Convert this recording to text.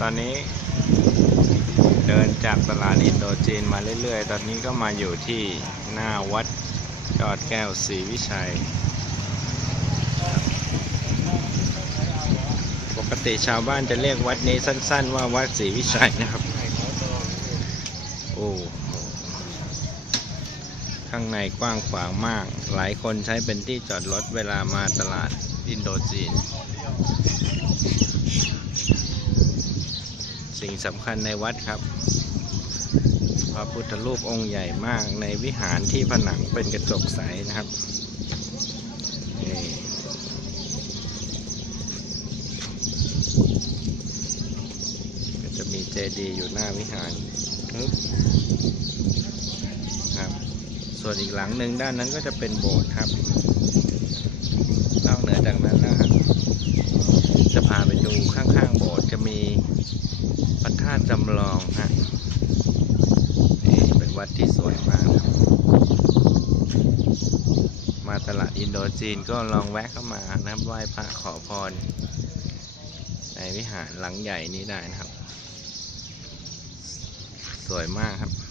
ตอนนี้เดินจากตลาดอินโดจีนมาเรื่อยๆ ตอนนี้ก็มาอยู่ที่หน้าวัดยอดแก้วศรีวิชัย ปกติชาวบ้านจะเรียกวัดนี้สั้นๆ ว่าวัดศรีวิชัยนะครับ โอ้โหข้างในกว้างขวางมาก หลายคนใช้เป็นที่จอดรถเวลามาตลาดอินโดจีน สิ่งสำคัญในวัดครับ พระพุทธรูปองค์ใหญ่มากในวิหารที่ผนังเป็นกระจกใสนะครับนี่ก็จะมีเจดีย์อยู่หน้าวิหารครับ ส่วนอีกหลังหนึ่งด้านนั้นก็จะเป็นโบสถ์ครับนอกเหนือจากนั้นนะครับ จะพาไปดู ข้างๆโบสถ์จะมีพระธาตุจำลองฮะนี่เป็นวัดที่สวยมากครับมาตลาดอินโดจีนก็ลองแวะเข้ามานะครับไหว้พระขอพร ในวิหารหลังใหญ่นี้ได้นะครับ สวยมากครับ